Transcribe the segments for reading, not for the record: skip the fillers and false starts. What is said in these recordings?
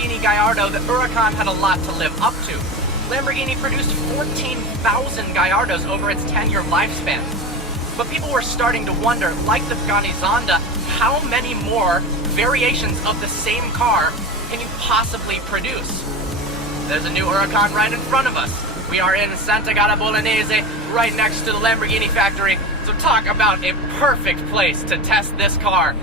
Lamborghini Gallardo, the Huracan had a lot to live up to. Lamborghini produced 14,000 Gallardos over its 10-year lifespan. But people were starting to wonder, like the Pagani Zonda, how many more variations of the same car can you possibly produce? There's a new Huracan right in front of us. We are in Santa Gata Bolognese, right next to the Lamborghini factory, so talk about a perfect place to test this car.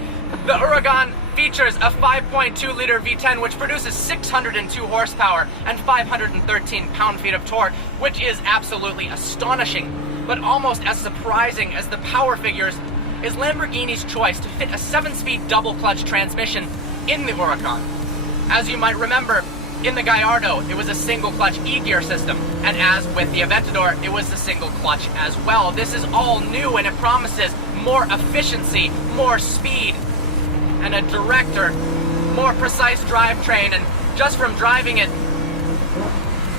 The Huracan features a 5.2-liter V10 which produces 602 horsepower and 513 pound-feet of torque, which is absolutely astonishing. But almost as surprising as the power figures is Lamborghini's choice to fit a 7-speed double-clutch transmission in the Huracan. As you might remember, in the Gallardo, it was a single-clutch E-gear system, and as with the Aventador, it was a single-clutch as well. This is all new, and it promises more efficiency, more speed, and a director, more precise drivetrain. And just from driving it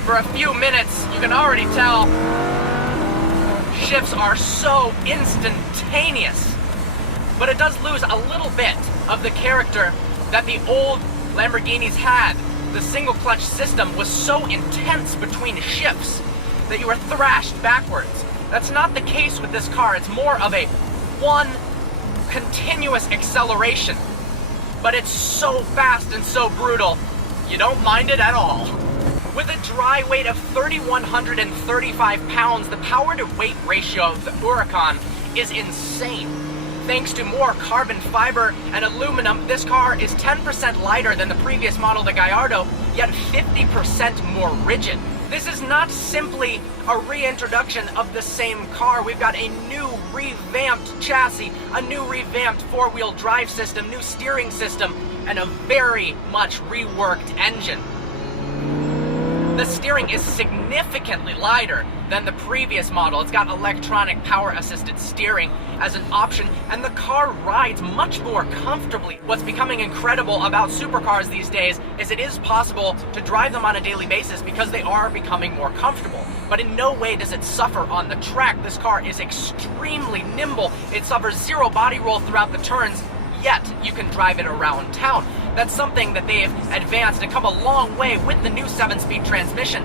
for a few minutes, you can already tell shifts are so instantaneous. But it does lose a little bit of the character that the old Lamborghinis had. The single clutch system was so intense between shifts that you were thrashed backwards. That's not the case with this car. It's more of a one continuous acceleration. But it's so fast and so brutal, you don't mind it at all. With a dry weight of 3,135 pounds, the power to weight ratio of the Huracan is insane. Thanks to more carbon fiber and aluminum, this car is 10% lighter than the previous model, the Gallardo, yet 50% more rigid. This is not simply a reintroduction of the same car. We've got a new revamped chassis, a new revamped four-wheel drive system, new steering system, and a very much reworked engine. The steering is significantly lighter than the previous model. It's got electronic power-assisted steering as an option, and the car rides much more comfortably. What's becoming incredible about supercars these days is it is possible to drive them on a daily basis because they are becoming more comfortable. But in no way does it suffer on the track. This car is extremely nimble. It suffers zero body roll throughout the turns, yet you can drive it around town. That's something that they've advanced and come a long way with the new 7-speed transmission,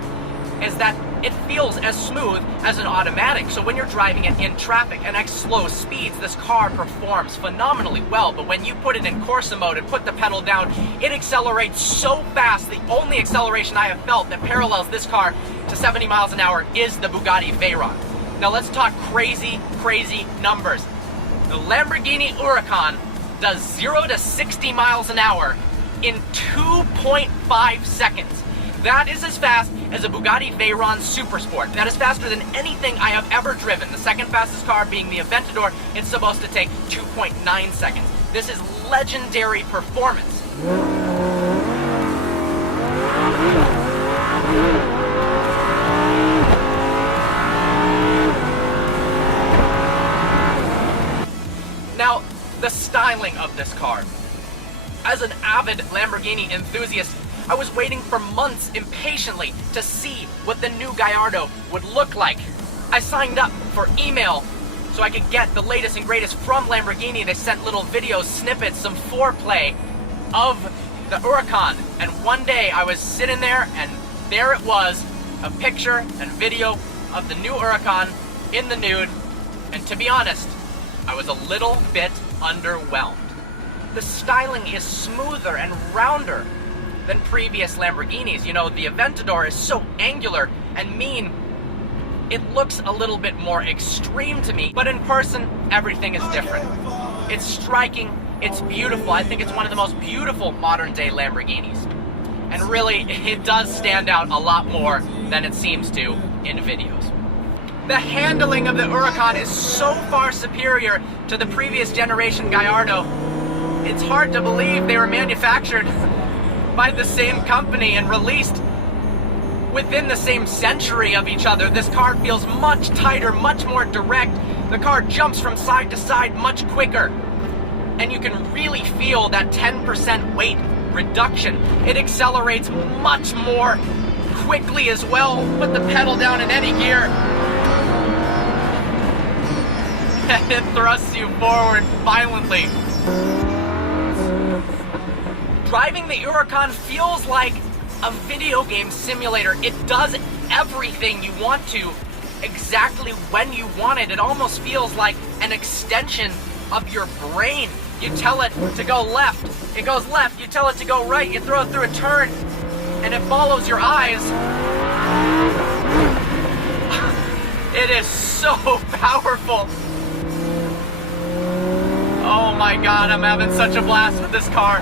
is that it feels as smooth as an automatic. So when you're driving it in traffic and at slow speeds, this car performs phenomenally well. But when you put it in corsa mode and put the pedal down, it accelerates so fast. The only acceleration I have felt that parallels this car to 70 miles an hour is the Bugatti Veyron. Now let's talk crazy, crazy numbers. The Lamborghini Huracan does 0 to 60 miles an hour in 2.5 seconds. That is as fast as a Bugatti Veyron Supersport. That is faster than anything I have ever driven. The second fastest car being the Aventador, it's supposed to take 2.9 seconds. This is legendary performance. Now, the styling of this car. As an avid Lamborghini enthusiast, I was waiting for months impatiently to see what the new Gallardo would look like. I signed up for email so I could get the latest and greatest from Lamborghini. They sent little video snippets, some foreplay of the Huracan. And one day I was sitting there and there it was, a picture and video of the new Huracan in the nude. And to be honest, I was a little bit underwhelmed. The styling is smoother and rounder than previous Lamborghinis. You know, the Aventador is so angular and mean, it looks a little bit more extreme to me. But in person, everything is different. It's striking, it's beautiful. I think it's one of the most beautiful modern-day Lamborghinis. And really, it does stand out a lot more than it seems to in videos. The handling of the Huracan is so far superior to the previous generation Gallardo. It's hard to believe they were manufactured by the same company and released within the same century of each other. This car feels much tighter, much more direct. The car jumps from side to side much quicker. And you can really feel that 10% weight reduction. It accelerates much more quickly as well. Put the pedal down in any gear, and it thrusts you forward violently. Driving the Huracan feels like a video game simulator. It does everything you want to, exactly when you want it. It almost feels like an extension of your brain. You tell it to go left, it goes left. You tell it to go right, you throw it through a turn, and it follows your eyes. It is so powerful. Oh my God, I'm having such a blast with this car.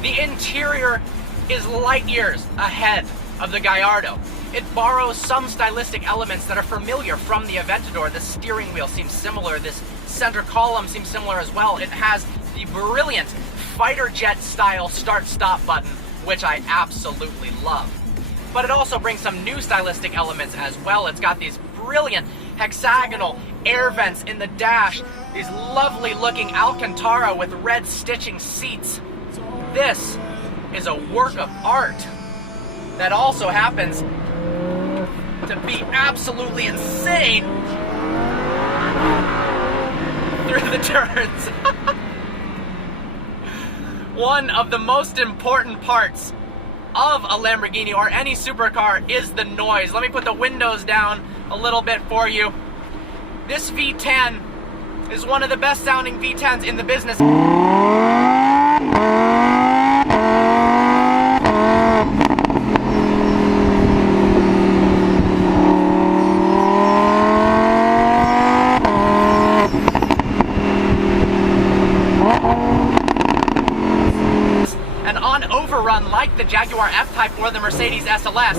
The interior is light years ahead of the Gallardo. It borrows some stylistic elements that are familiar from the Aventador. The steering wheel seems similar. This center column seems similar as well. It has the brilliant fighter jet style start-stop button, which I absolutely love. But it also brings some new stylistic elements as well. It's got these brilliant hexagonal air vents in the dash, these lovely looking Alcantara with red stitching seats. This is a work of art that also happens to be absolutely insane through the turns. One of the most important parts of a Lamborghini or any supercar is the noise. Let me put the windows down a little bit for you. This V10 is one of the best sounding V10s in the business. And on overrun, like the Jaguar F-Type or the Mercedes SLS,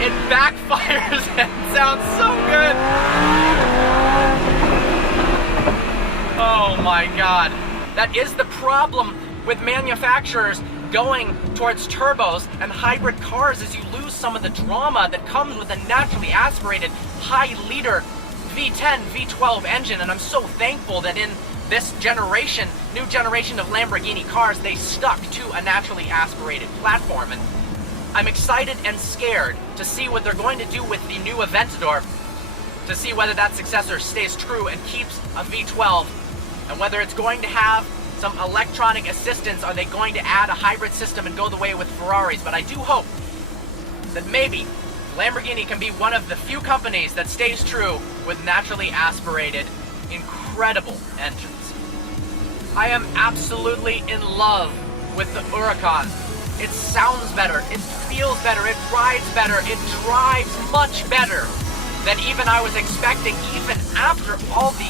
it backfires and sounds so good. Oh my God. That is the problem with manufacturers going towards turbos and hybrid cars, is you lose some of the drama that comes with a naturally aspirated high liter V10, V12 engine. And I'm so thankful that in this generation, new generation of Lamborghini cars, they stuck to a naturally aspirated platform. And I'm excited and scared to see what they're going to do with the new Aventador, to see whether that successor stays true and keeps a V12, and whether it's going to have some electronic assistance. Are they going to add a hybrid system and go the way with Ferraris? But I do hope that maybe Lamborghini can be one of the few companies that stays true with naturally aspirated, incredible engines. I am absolutely in love with the Huracan. It sounds better, it feels better, it rides better, it drives much better than even I was expecting, even after all the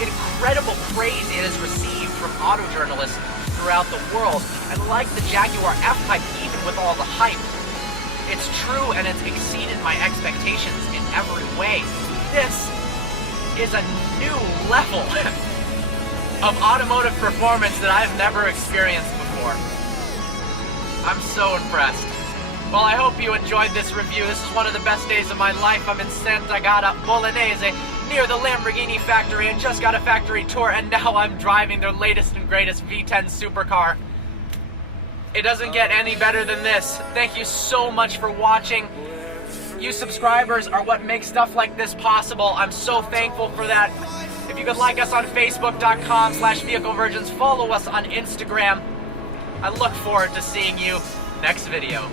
incredible praise it has received from auto journalists throughout the world. And like the Jaguar F-Type, even with all the hype, it's true and it's exceeded my expectations in every way. This is a new level of automotive performance that I've never experienced before. I'm so impressed. Well, I hope you enjoyed this review. This is one of the best days of my life. I'm in Santa Agata Bolognese, near the Lamborghini factory, and just got a factory tour, and now I'm driving their latest and greatest V10 supercar. It doesn't get any better than this. Thank you so much for watching. You subscribers are what makes stuff like this possible. I'm so thankful for that. If you could like us on Facebook.com/VehicleVirgins, follow us on Instagram. I look forward to seeing you next video.